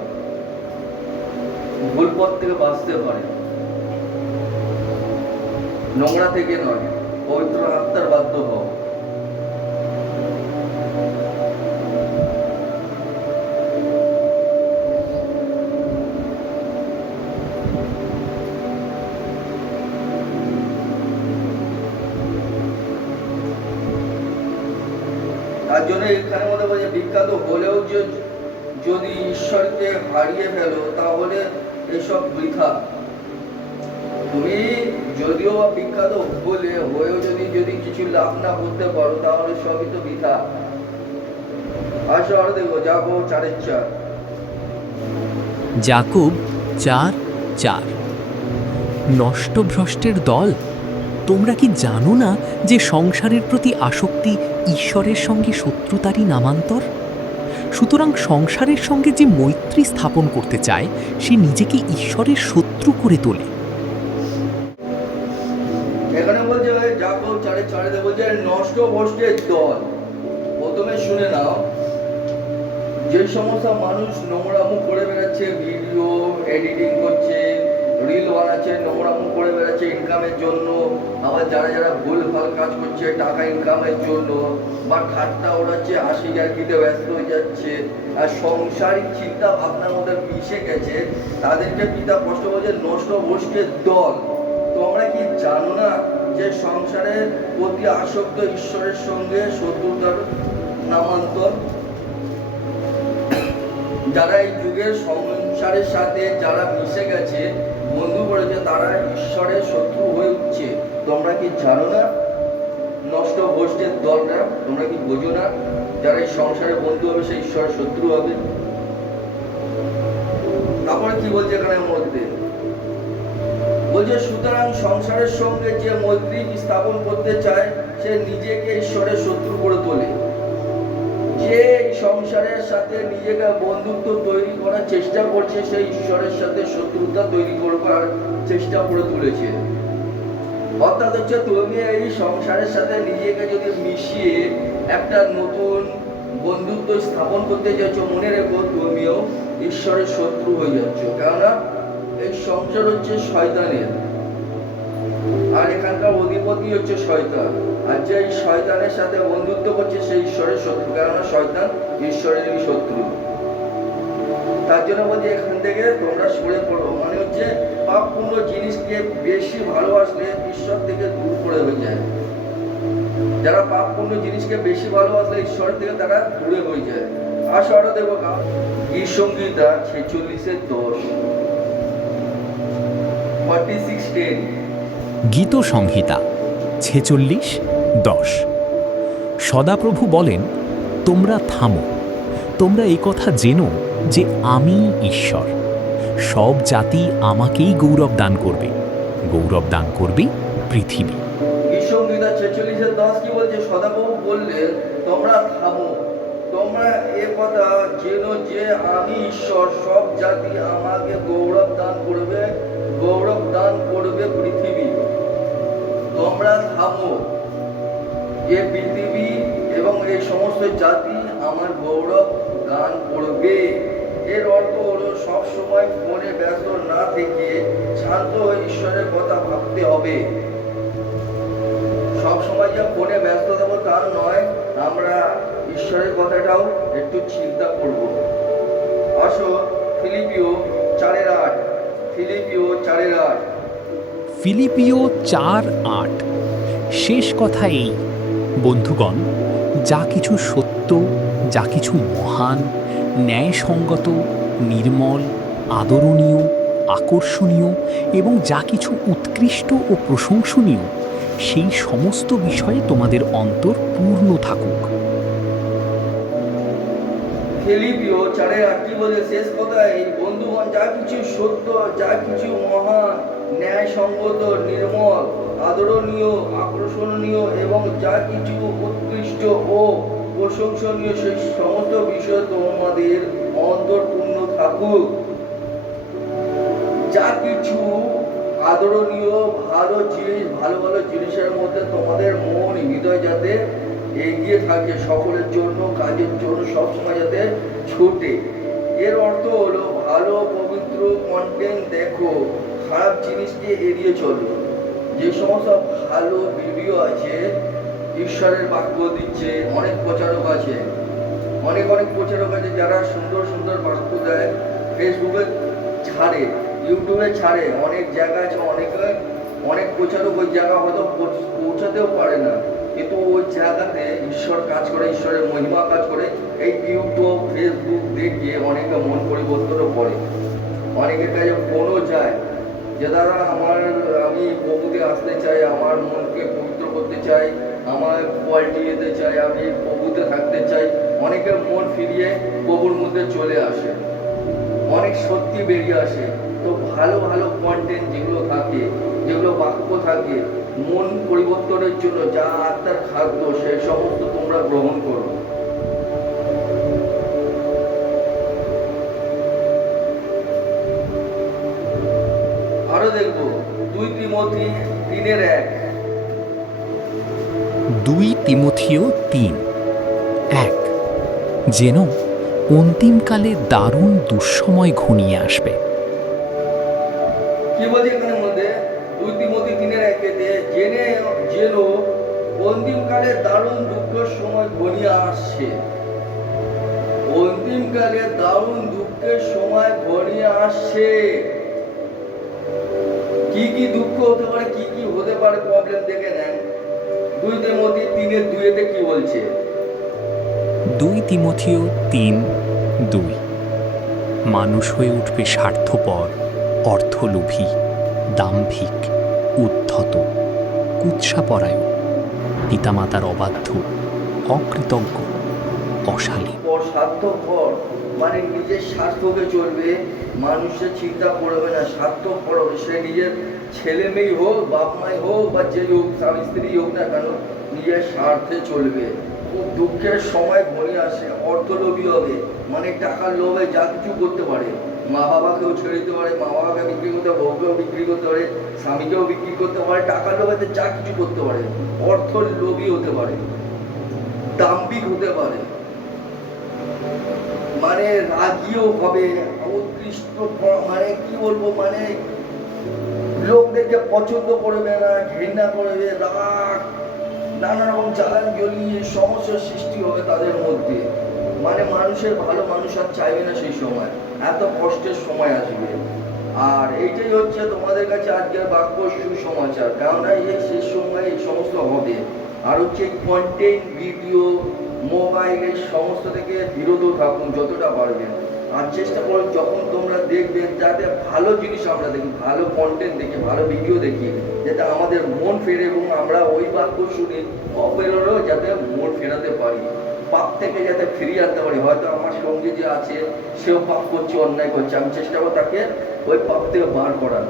ভুল পথ থেকে বাঁচতে পারে। নোংরা থেকে নয়, পবিত্র আত্মার বাধ্য হও। তার জন্য এখানে মধ্যে বলছে, বিখ্যাত হলেও যে যদি ঈশ্বরকে হারিয়ে ফেলো তাহলে এসব বৃথা। তুমি যদিও বা বিখ্যাত হয়েও যদি কিছু লাভ না করতে পারো, তাহলে সবই তো বৃথা। আসো আর দেখো যাবো 4:4। যাকূব 4:4। নষ্টভ্রষ্টের দল, তোমরা কি জানো না যে সংসারের প্রতি আসক্তি ঈশ্বরের সঙ্গে শত্রুতারই নামান্তর? সুতরাং সংসারের সঙ্গে যে মৈত্রী স্থাপন করতে চায়, সে নিজেকে ঈশ্বরের শত্রু করে তোলে। এখানে বলছে যাকূব 4:4 বলছে নষ্টভ্রষ্টের দল। প্রথমে শুনে নাও, যে সমস্ত মানুষ নোংরামো করে বেড়াচ্ছে, ভিডিও এডিটিং করছে, রিল বানাচ্ছে, নোংরামো করে বেড়াচ্ছে ইনকামের জন্য, আবার যারা ভুলভাল কাজ করছে টাকা ইনকামের জন্য, বা ঠাট্টা ওড়াচ্ছে, হাসি ইয়ার্কিতে ব্যস্ত হয়ে যাচ্ছে, আর সংসারিক চিন্তা ভাবনার মধ্যে মিশে গেছে, তাদেরকে পিতা স্পষ্ট বলছে নষ্টভ্রষ্টের দল। তোমরা কি জানো না যে সংসারের প্রতি আসক্ত ঈশ্বরের সঙ্গে শত্রুতার নামান্তর? যারা এই যুগের সংসারের সাথে যারা মিশে গেছে, বন্ধু করেছে, তারা ঈশ্বরের শত্রু হয়ে উঠছে। তোমরা কি জানো না? নষ্টভ্রষ্টের দলটা তোমরা কি বোঝো না? যারা এই সংসারে বন্ধু হবে সে ঈশ্বরের শত্রু হবে। তারপরে কি বলছে এখানে মধ্যে? বলছে সুতরাং সংসারের সঙ্গে যে মৈত্রী স্থাপন করতে চায়, সে নিজেকে ঈশ্বরের শত্রু করে তোলে। যে যে এই সংসারের সাথে নিজেকে বন্ধুত্ব তৈরি করার চেষ্টা করছে, সেই ঈশ্বরের সাথে শত্রুতা তৈরি করবার চেষ্টা করে তুলেছে। অর্থাৎ হচ্ছে তুমি এই সংসারের সাথে নিজেকে যদি মিশিয়ে একটা নতুন বন্ধুত্ব স্থাপন করতে চাইছো, মনে রেখো তুমিও ঈশ্বরের শত্রু হয়ে যাচ্ছ। কেননা এই সংসার হচ্ছে শয়তানের, আর এখানকার অধিপতি হচ্ছে শয়তান। আর যে এই শয়তানের সাথে বন্ধুত্ব করছে সে ঈশ্বরের শত্রু, কেননা শয়তান ঈশ্বরেরই শত্রু। তার জন্য বলছি এখান থেকে তোমরা সরে পড়ো, মানে হচ্ছে পাপপূর্ণ জিনিসকে বেশি ভালোবাসলে ঈশ্বর থেকে দূর করে হয়ে যায়। যারা পাপপূর্ণ জিনিসকে বেশি ভালোবাসলে ঈশ্বর থেকে তারা দূরে হয়ে যায়। আসো আরো দেখো গীত সংহিতা 46:10, 46:10। গীত সংহিতা 46:10। সদাপ্রভু বলেন, তোমরা থামো, তোমরা এই কথা জেনো যে আমি ঈশ্বর। সব জাতি আমাকেই গৌরব দান করবে, গৌরব দান করবে পৃথিবী। গীতসংহিতা 46:10 কি বলছে? সদাপ্রভু বললেন তোমরা থামো, তোমরা এ কথা জেনো যে আমি ঈশ্বর, সব জাতি আমাকে গৌরব দান করবে, গৌরব দান করবে পৃথিবী। তোমরা থামো, এ পৃথিবী এবং এই সমস্ত জাতি আমার গৌরব গান করবে। এর অর্থ হলো সব সময় ফোনে ব্যস্ত না থেকে শান্ত হয়ে ঈশ্বরের কথা ভাবতে হবে। সব সময় যে ফোনে ব্যস্ত থাকবো তা নয়, আমরা ঈশ্বরের কথাটাও একটু চিন্তা করব। আসো ফিলিপিও 4:8, ফিলিপিও 4:8। ফিলিপিও 4:8। শেষ কথা এই, বন্ধুগণ, যা কিছু সত্য, যা কিছু মহান, ন্যায়সঙ্গত, নির্মল, আদরণীয়, আকর্ষণীয় এবং যা কিছু উৎকৃষ্ট ও প্রশংসনীয়, সেই সমস্ত বিষয়ে তোমাদের অন্তর পূর্ণ থাকুক। ফিলিপিও 4:8 কি বলে? শেষ কথা এই, বন্ধুগণ, যা কিছু সত্য, যা কিছু মহান, ন্যায়সঙ্গত, নির্মল, আদরণীয়, আকর্ষণীয় এবং যা কিছু উৎকৃষ্ট ও প্রশংসনীয়, সেই সমস্ত বিষয় তোমাদের অন্তর পূর্ণ থাকুক। যা কিছু আদরণীয়, ভালো জিনিস, ভালো ভালো জিনিসের মধ্যে তোমাদের মন হৃদয় যাতে এগিয়ে থাকে, সকলের জন্য, কাজের জন্য সবসময় যাতে ছোটে। এর অর্থ হলো ভালো পবিত্র কন্টেন্ট দেখো, খারাপ জিনিসকে এড়িয়ে চলো। যে সমস্ত ভালো ভিডিও আছে, ঈশ্বরের বাক্য দিচ্ছে, অনেক প্রচারক আছে, অনেক প্রচারক আছে যারা সুন্দর সুন্দর বাক্য দেয়, ফেসবুকে ছাড়ে, ইউটিউবে ছাড়ে, অনেক জায়গা আছে, অনেক প্রচারক ওই জায়গা হয়তো পৌঁছাতেও পারে না, কিন্তু ওই জায়গাতে ঈশ্বর কাজ করে, ঈশ্বরের মহিমা কাজ করে। এই ইউটিউব, ফেসবুক দেখে অনেকে মন পরিবর্তনও করে, অনেকের কাছে ফোনও যায় যে দাদা আমি প্রভুতে আসতে চাই, আমার মনকে পবিত্র করতে চাই, আমার কোয়ালিটি যেতে চাই, আমি প্রভুতে থাকতে চাই। অনেকের মন ফিরিয়ে প্রভুর মধ্যে চলে আসে, অনেক সত্যি বেরিয়ে আসে। তো ভালো ভালো কন্টেন্ট যেগুলো থাকে, যেগুলো বাক্য থাকে মন পরিবর্তনের জন্য, যা আত্মার খাদ্য, সেই সমস্ত তোমরা গ্রহণ করো। আরো দেখবো 2 তিমথি 3:1। 2 তিমথিও 3:1। যেন অন্তিমকালে দারুণ দুঃসময় ঘনিয়ে আসবে। কি বলছে এখানে মধ্যে? 2 তিমথি 3:1-তে যেন অন্তিমকালে দারুণ দুঃখের সময় ঘনিয়ে আসছে। অন্তিমকালে দারুণ দুঃখের সময় ঘনিয়ে আসছে। কি কি দুঃখ হতে পারে, কি কি হতে পারে, প্রবলেম দেখে নেন। 2 তিমথি 3:2-তে কি বলছে? 2 তিমথিও 3:2। মানুষ হয়ে উঠবে স্বার্থপর, অর্থলোভী, দাম্ভিক, উদ্ধত, কুৎসাপরায়ণ, পিতামাতার অবাধ্য, অকৃতজ্ঞ, অশালীন। স্বার্থপর মানে নিজের স্বার্থকে চলবে, মানুষের চিন্তা করবে না, স্বার্থপর হবে। সে নিজের ছেলে মেয়ে হোক, বাপ মাই হোক, বা যে হোক, স্বামী স্ত্রী হোক না কেন, নিজের স্বার্থে চলবে। খুব দুঃখের সময় ঘনিয়ে আসে, অর্থলোভী হবে, মানে টাকার লোভে যা কিছু করতে পারে। মা বাবাকেও ছেড়ে দিতে পারে, মা বাবাকে বিক্রি করতে পারে, বউকেও বিক্রি করতে পারে, স্বামীকেও বিক্রি করতে পারে, টাকার লোভেতে যা কিছু করতে পারে। অর্থ লোভী হতে পারে, দাম্ভিক হতে পারে, মানে রাগীও হবে, উৎকৃষ্ট, মানে কি বলবো, মানে লোকদেরকে পছন্দ করবে না, ঘৃণা করবে, রাগ, নানা রকম জ্বালান জ্বলিয়ে সমস্যার সৃষ্টি হবে তাদের মধ্যে। মানে মানুষের ভালো মানুষ আর চাইবে না সেই সময়, এত কষ্টের সময় আসবে। আর এইটাই হচ্ছে তোমাদের কাছে আজকের বাক্য সুসমাচার, কেননা এই শেষ সময় এই সমস্ত হবে। আর হচ্ছে কন্টেন্ট, ভিডিও, মোবাইল, এই সমস্ত থেকে বিরত থাকুন যতটা পারবেন। আর চেষ্টা করুন যখন তোমরা দেখবে যাতে ভালো জিনিস আমরা দেখি, ভালো কন্টেন্ট দেখি, ভালো ভিডিও দেখি, যাতে আমাদের মন ফেরে এবং আমরা ওই বাক্য শুনে অপেরও যাতে মন ফেরাতে পারি, পাপ থেকে যাতে ফিরিয়ে আনতে পারি। হয়তো আমার সঙ্গে যে আছে সেও পাপ করছে, অন্যায় করছে, আমি চেষ্টা করবো তাকে ওই পাপ থেকে বার করার।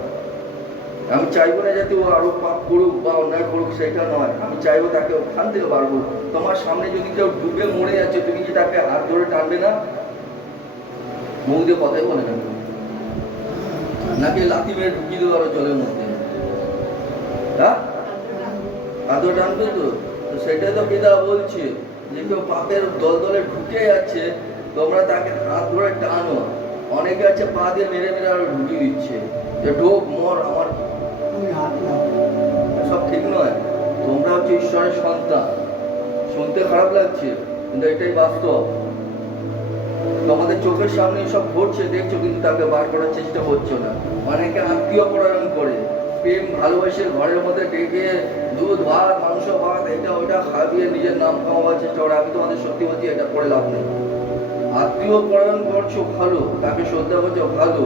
আমি চাইবো না যাতে ও আরো পাপ করুক বা অন্যায় করুক, সেটা নয়। আমি চাইবো তাকে ওখান থেকে বার করুক। তোমার সামনে যদি কেউ ডুবে মরে যাচ্ছে, তুমি কি তাকে হাত ধরে টানবে না? মুখ দিয়ে কথাই বলে না, নাকি লাথি মেরে ঢুকিয়ে দেবো আরো জলের মধ্যে? হ্যাঁ, হাত ধরে টানবে তো? সেটাই তো পিতা বলছে যে কেউ পাপের দল দলে ঢুকে যাচ্ছে, তোমরা তাকে হাত ধরে টানো। অনেকে আছে পা দিয়ে মেরে মেরে আরো ঢুকিয়ে দিচ্ছে, যে ঢোক মর, আমার সব ঠিক নয়। তোমরা হচ্ছে ঈশ্বরের সন্তান। শুনতে খারাপ লাগছে কিন্তু এটাই বাস্তব। তোমাদের চোখের সামনে সব ঘটছে, দেখছো, কিন্তু তাকে বার করার চেষ্টা করছো না। অনেকে আত্মীয় পরায়ণ করে, প্রেম ভালোবাসে ঘরের মধ্যে ডেকে দুধ ভাত, মাংস ভাত, এটা ওটা খাবিয়ে নিজের নাম কামাবার চেষ্টা করে। আমি তোমাদের সত্যি বলছি, এটা করে লাভ নেই। আত্মীয় পরায়ণ করছো ভালো, তাকে শ্রদ্ধা করছো ভালো,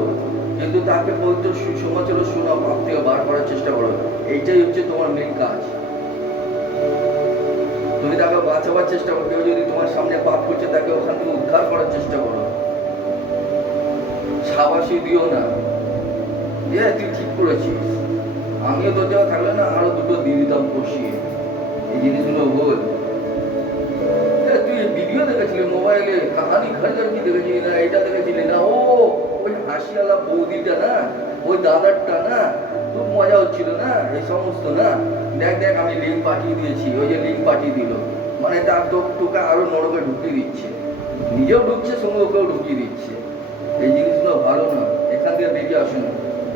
কিন্তু তাকে পবিত্র সুসমাচার শোনা, পাপ থেকে বার করার চেষ্টা করো। এইটাই হচ্ছে তোমার মেন কাজ। তুমি তাকে বাঁচাবার চেষ্টা করো। কেউ যদি তোমার সামনে পাপ করছে, তাকে ওখান থেকে উদ্ধার করার চেষ্টা করো। শাবাশি দিও না তুই ঠিক করেছিস, আমিও তোর জায়গা থাকলে না আরো দুটো দিয়ে দিতাম কষিয়ে। এই জিনিসগুলো বল। তুই ভিডিও দেখেছিলি মোবাইলে, কাহানি ঘর কি দেখেছিলি না, এটা দেখেছিলি না, ও ওই হাসিওয়ালা বৌদিটা না, ওই দাদারটা না, খুব মজা হচ্ছিল না, এই সমস্ত না। দেখ দেখ, আমি লিঙ্ক পাঠিয়ে দিয়েছি, ওই যে লিঙ্ক পাঠিয়ে দিল, মানে তার তোকে আরো নরকে ঢুকিয়ে দিচ্ছে, নিজেও ঢুকছে, সঙ্গে ওকেও ঢুকিয়ে দিচ্ছে। এই জিনিসগুলো ভালো না, এখান থেকে বেরিয়ে আসুন।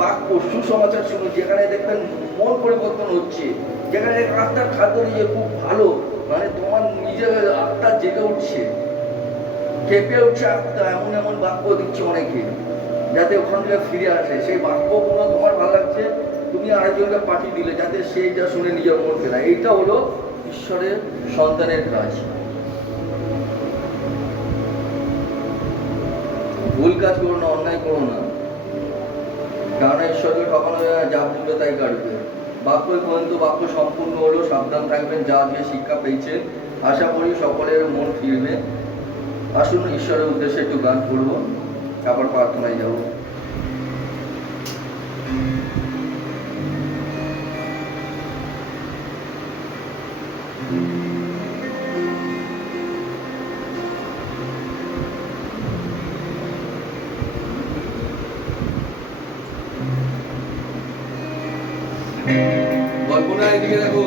বাক্য সুসমাচার শুনুন, যেখানে দেখবেন মন পরিবর্তন হচ্ছে, যেখানে আত্মার খাদ্য নিয়ে খুব ভালো, মানে তোমার নিজের আত্মা জেগে উঠছে, কেঁপে উঠছে আত্মা, এমন এমন বাক্য দিচ্ছে অনেকে, যাতে ওখান থেকে ফিরে আসে। সেই বাক্যগুলো তোমার ভালো লাগছে, তুমি আরেকজনকে পাঠিয়ে দিলে যাতে সেইটা শুনে নিজের মন ফেরা। এইটা হলো ঈশ্বরের সন্তানের কাজ। ভুল কাজ করো না, অন্যায় করো না, কারণ ঈশ্বরকে ঠকানো যায় না, যা বুঝবে তাই কাটবে। বাক্য পর্যন্ত বাক্য সম্পূর্ণ হলো, সাবধান থাকবেন, যা যে শিক্ষা পেয়েছেন। আশা করি সকলের মন ফিরবে। আসুন ঈশ্বরের উদ্দেশ্যে একটু গান করবো, তারপর প্রার্থনায় যাব। কল্পনা এদিকে দেখো।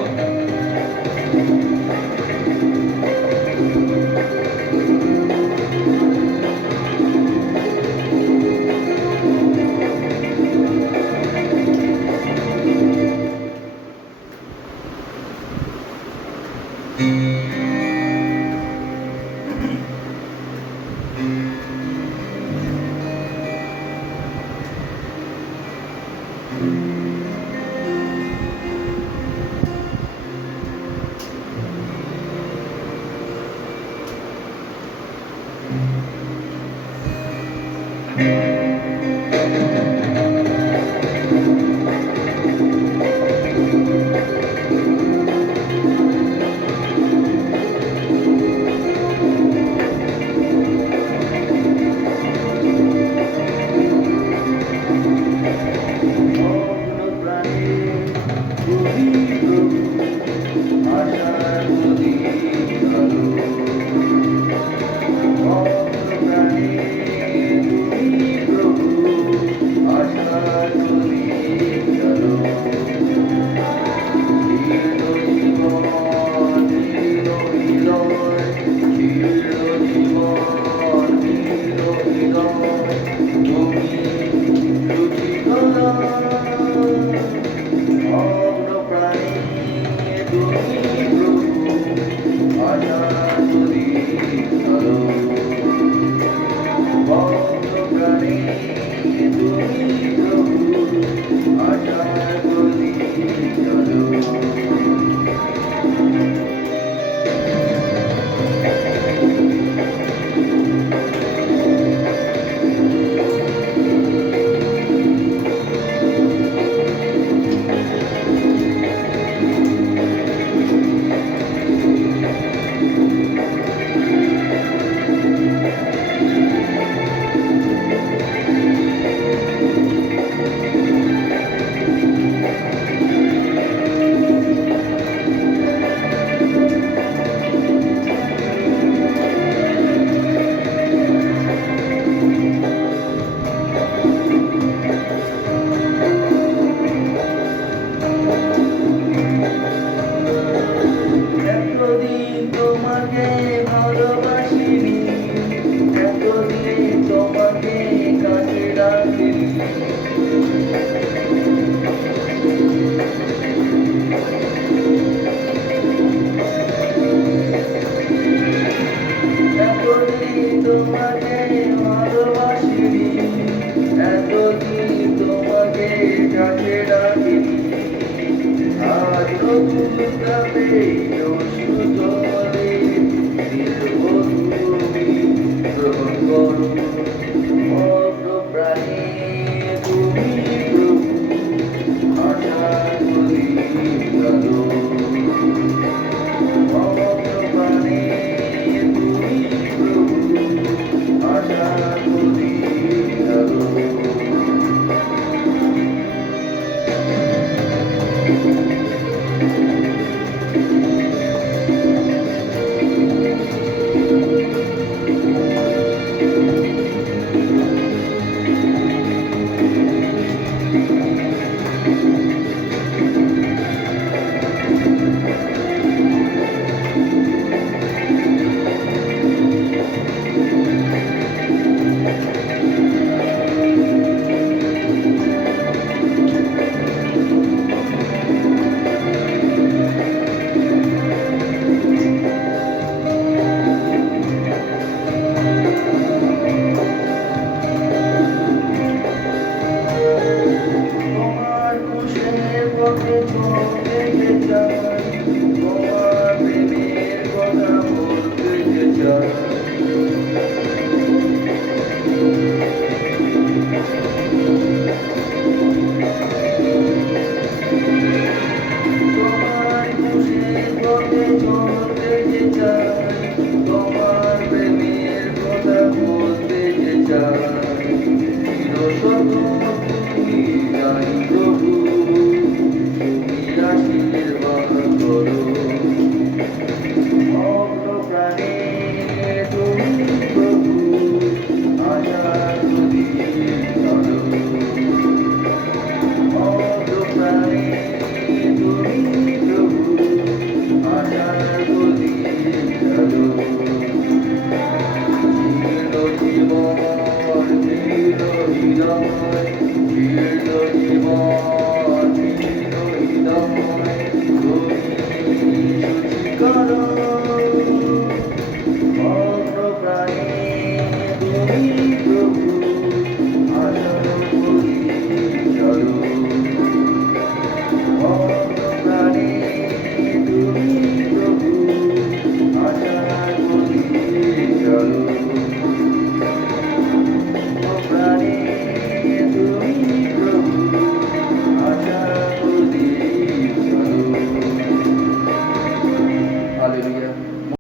নতুন তাপে অশ্রু জলে নির্ব তুমি গ্রহণ করো মগ্ন প্রাণে তুমি প্রভু আশা করি আলো মগ্ন প্রাণে তুমি প্রভু আশা করি আলো তোমার খুশির পথে চলতে যে চাই তোমার প্রেমের কথা বলতে যে চাই তোমার খুশির পথে চলতে যে চাই তোমার প্রেমের কথা বলতে যে চাই চিরসত তুমি যাই প্রভু তুমি আশীর্বাদ করো মগ্ন প্রাণে তুমি প্রভু আশা করি আলো মগ্ন প্রাণে তুমি প্রভু আশা করি আলো জীর্ণ জীবন জীর্ণ হৃদয় জীর্ণ জীবন জীর্ণ হৃদয় তুমি শুচি করো মগ্ন প্রাণে তুমি প্রভু